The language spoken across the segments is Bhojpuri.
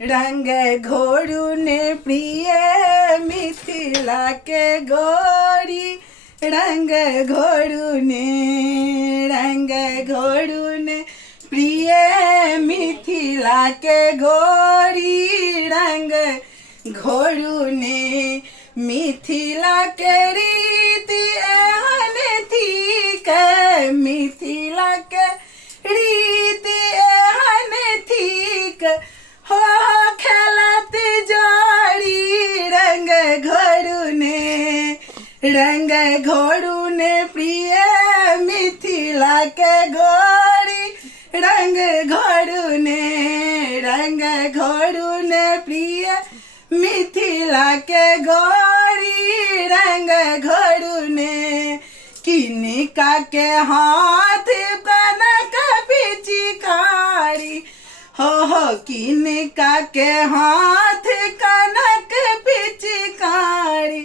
रंग घोड़ू ने प्रिय मिथिला के गोरी रंग घोड़ू ने प्रिय मिथिला के गोरी रंग घोड़ू ने मिथिला के रीति एहन थी के मिथिला के रीति एहन थी के हो खेलत जोड़ी रंग घोड़ू ने प्रिय मिथिला के गोरी रंग घोड़ू ने प्रिय मिथिला के गोरी रंग घोड़ू ने किनिका के हाथ कनक पिचकारी हो किनिका के हाथ कनक पिचकारी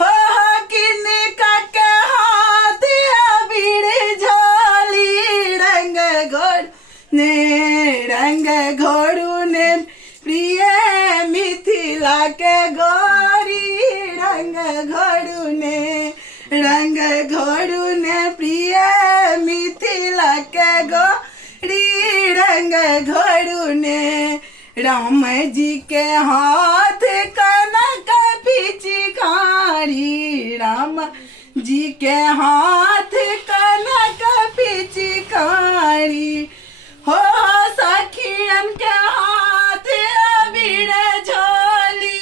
हो किनिका के हाथ अबीर झोली रंग घोड़ू ने प्रिय मिथिला के गोरी रंग घोड़ू ने प्रिय मिथिला के गोरी रंग घोड़ू ने राम जी के हाथ कनक पिचकारी राम जी के हाथ कनक पिचकारी हो सखियन के हाथ अबीर झोली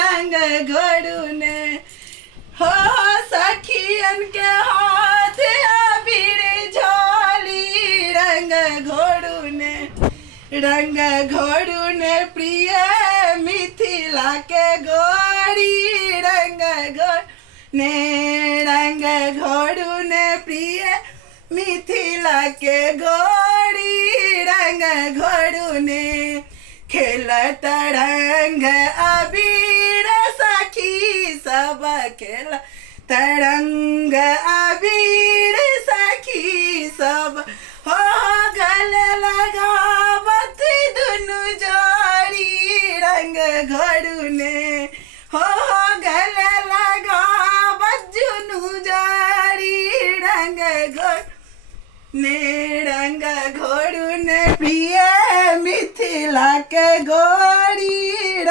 रंग घोड़ू ने हो सखियन के हाथ अबीर झोली रंग घोड़ू ने प्रिय मिथिला के गोरी रंग घोड़ू ने प्रिय मिथिला के गोरी रंग घोड़ू ने खेलत रंग अबीर सखी सब खेल तरंग अबीर सखी सब हो गले लगावत दुनु जोड़ी रंग घोड़ू ने हो गले लगावत दुनु जोड़ी रंग घोड़ू ने प्रिय मिथिला के गोरी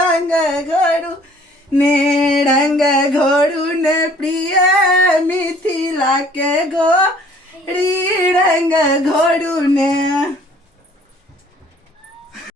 रंग घोड़ू ने प्रिय मिथिला के गोरी रंग घोड़ू ने